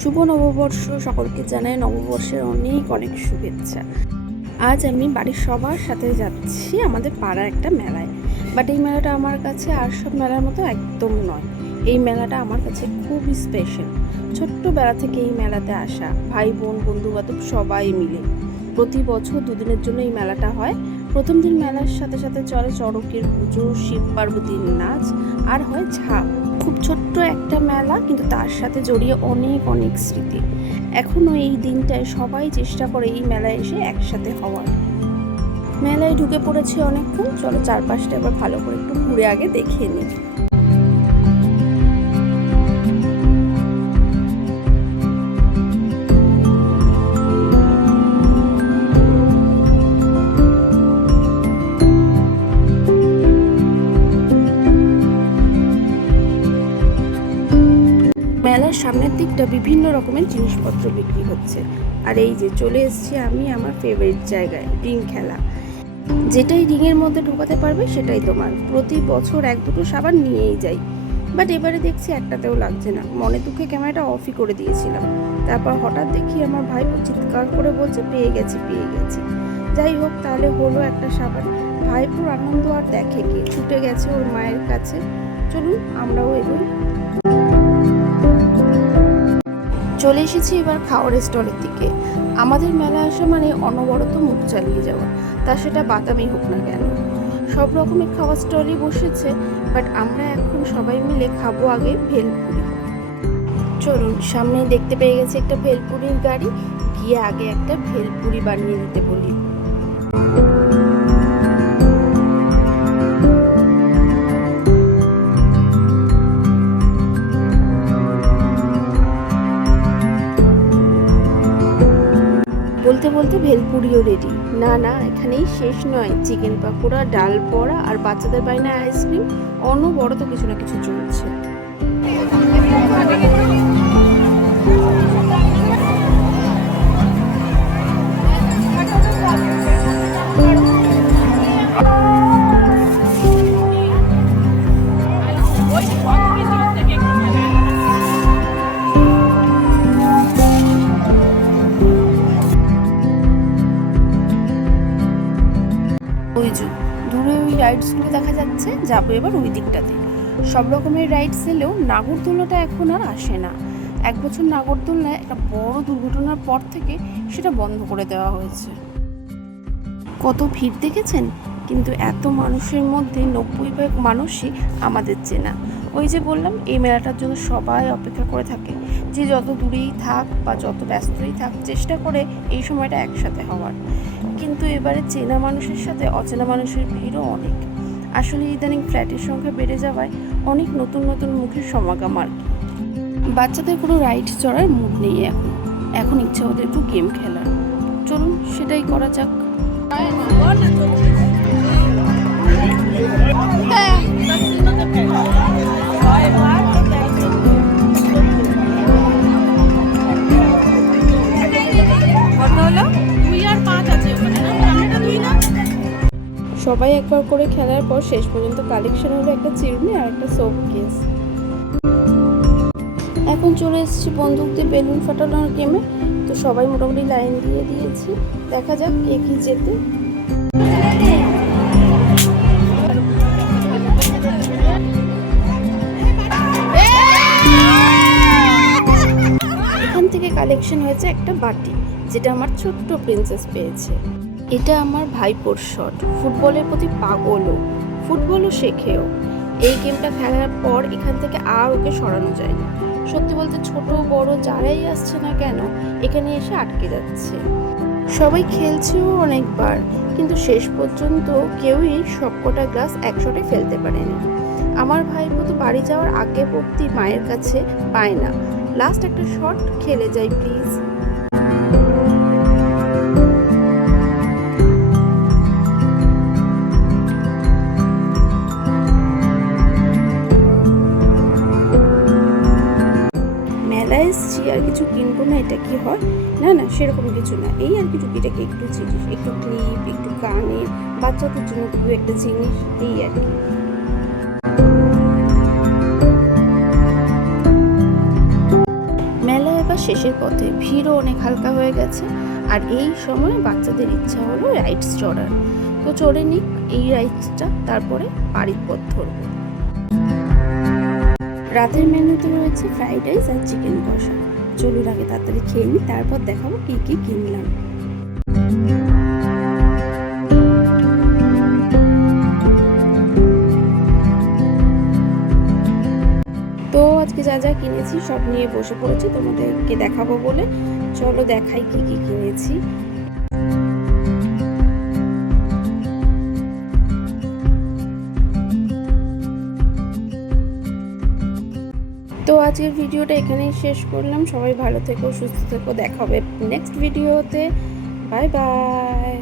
শুভ নববর্ষ সকলকে জানাই নববর্ষের অনেক অনেক শুভেচ্ছা। আজ আমি বাড়ির সবার সাথে যাচ্ছি আমাদের পাড়ার একটা মেলায়। বাট এই মেলাটা আমার কাছে আর সব মেলার মতো একদম নয়। এই মেলাটা আমার কাছে খুবই স্পেশাল। ছোট্টবেলা থেকে এই মেলাতে আসা, ভাই বোন বন্ধু বান্ধব সবাই মিলে প্রতি বছর দুদিনের জন্য এই মেলাটা হয়। প্রথম দিন মেলার সাথে সাথে চলে চড়কের পুজো, শিব পার্বতীর নাচ আর হয় ঝাঁপ। খুব ছোট্ট একটা মেলা, কিন্তু তার সাথে জড়িয়ে অনেক অনেক স্মৃতি। এখনও এই দিনটায় সবাই চেষ্টা করে এই মেলায় এসে একসাথে হওয়ার। মেলায় ঢুকে পড়েছি অনেকক্ষণ, চলো চারপাশটা এবার ভালো করে একটু ঘুরে আগে দেখিয়ে নিই। মেলার সামনের দিকটা বিভিন্ন রকমের জিনিসপত্র বিক্রি হচ্ছে। আর এই যে চলে এসেছি আমি আমার ফেভারিট জায়গায়, রিং খেলা। যেটাই রিংয়ের মধ্যে ঢোকাতে পারবে সেটাই তোমার। প্রতি বছর এক দুটো সাবান নিয়েই যাই, বাট এবারে দেখছি একটাতেও লাগছে না। মনে দুঃখে ক্যামেরাটা অফই করে দিয়েছিলাম। তারপর হঠাৎ দেখি আমার ভাই চিৎকার করে বলছে পেয়ে গেছি পেয়ে গেছি। যাই হোক, তাহলে হলো একটা সাবান। ভাইপুর আনন্দ আর দেখে কি, ছুটে গেছে ওর মায়ের কাছে। চলুন আমরাও এগোই। চলে এসেছি এবার খাওয়ার স্টলের দিকে। আমাদের মেলা আসা মানে অনবরত মুখ চালিয়ে যাওয়া, তা সেটা বাদামি হোক না কেন। সব রকমের খাওয়ার স্টলই বসেছে, বাট আমরা এখন সবাই মিলে খাবো আগে ভেলপুরি। চলুন, সামনে দেখতে পেয়ে গেছি একটা ভেলপুরির গাড়ি, গিয়ে আগে একটা ভেলপুরি বানিয়ে দিতে বলি। বলতে বলতে ভেলপুরিও রেডি। না না, এখানেই শেষ নয়। চিকেন পাকোড়া, ডাল বড়া আর বাচ্চাদের বাইনা আইসক্রিম, অনবরত কিছু না কিছু চলছে। ওই যে দূরে ওই রাইডসগুলো দেখা যাচ্ছে, যাবো এবার ওই দিকটাতে। সব রকমের রাইডস এলেও নাগরদোলাটা এখন আর আসে না। এক বছর নাগরদোলায় একটা বড় দুর্ঘটনার পর থেকে সেটা বন্ধ করে দেওয়া হয়েছে। কত ভিড় দেখেছেন, কিন্তু এত মানুষের মধ্যে 90% মানুষই আমাদের চেনা। ওই যে বললাম, এই মেলাটার জন্য সবাই অপেক্ষা করে থাকে, যে যত দূরেই থাক বা যত ব্যস্তই থাক চেষ্টা করে এই সময়টা একসাথে হওয়ার। কিন্তু এবারে চেনা মানুষের সাথে অচেনা মানুষের ভিড়ও অনেক। আসলে ইদানিং ফ্ল্যাটের সংখ্যা বেড়ে যাওয়ায় অনেক নতুন নতুন মুখের সমাগম আর কি। বাচ্চাদের কোনো রাইড চড়ার মুড নেই এখন ইচ্ছা ওদের একটু গেম খেলার। চলুন সেটাই করা যাক। সবাই একবার করে খেলার পর শেষ পর্যন্ত কালেকশন হলো একটা চিরুনি আর একটা সোপ কেস। এখন চলে এসেছি বন্দুক দিয়ে বেলুন ফাটানোর গেমে। তো সবাই মোটামুটি লাইন দিয়ে দিয়েছি, দেখা যাক কে কি জেতে। এখান থেকে কালেকশন হয়েছে একটা বাটি, যেটা আমার ছোট্ট প্রিন্সেস পেয়েছে। এটা আমার ভাইপোর শট। ফুটবলের প্রতি পাগলও, ফুটবলও শেখেও। এই গেমটা খেলার পর এখান থেকে আর ওকে সরানো যায় না। সত্যি বলতে ছোট বড় যারাই আসছে না কেন, এখানে এসে আটকে যাচ্ছে। সবাই খেলছেও অনেকবার, কিন্তু শেষ পর্যন্ত কেউই সবকটা গ্লাস একশোটে ফেলতে পারেনি। আমার ভাইপো তো বাড়ি যাওয়ার আগে অবধি মায়ের কাছে পায় না, লাস্ট একটা শট খেলে যাই প্লিজ। এসছি আর কিছু কিনবো না, এটা কি হয়? না না, সেরকম কিছু না। এই আর কি টুকিটাকি একটু জিনিস, একটু ক্লিপ, একটু কানের, বাচ্চাদের জন্য দু একটা জিনিস, এই আর কি। চলার শেষের পথে, ভিড়ও অনেক হালকা হয়ে গেছে। আর এই সময় বাচ্চাদের ইচ্ছা হলো রাইডস চড়ার, তো চড়ে নিক এই রাইডসটা, তারপরে বাড়ির পথ ধরবো। রাতের মেনুতে রয়েছে ফ্রাইড রাইস আর চিকেন কষা। চলুন আগে তাড়াতাড়ি খেয়ে নিই, তারপর দেখাবো কি কি কিনলাম। তো আজকে যা যা কিনেছি সব নিয়ে বসে পড়েছি তোমাদেরকে দেখাবো বলে। চলো দেখাই কি কি কিনেছি। তো আজকের ভিডিওটা এখানেই শেষ করলাম। সবাই ভালো থেকো, সুস্থ থেকো, দেখা হবে নেক্সট ভিডিওতে। Bye bye.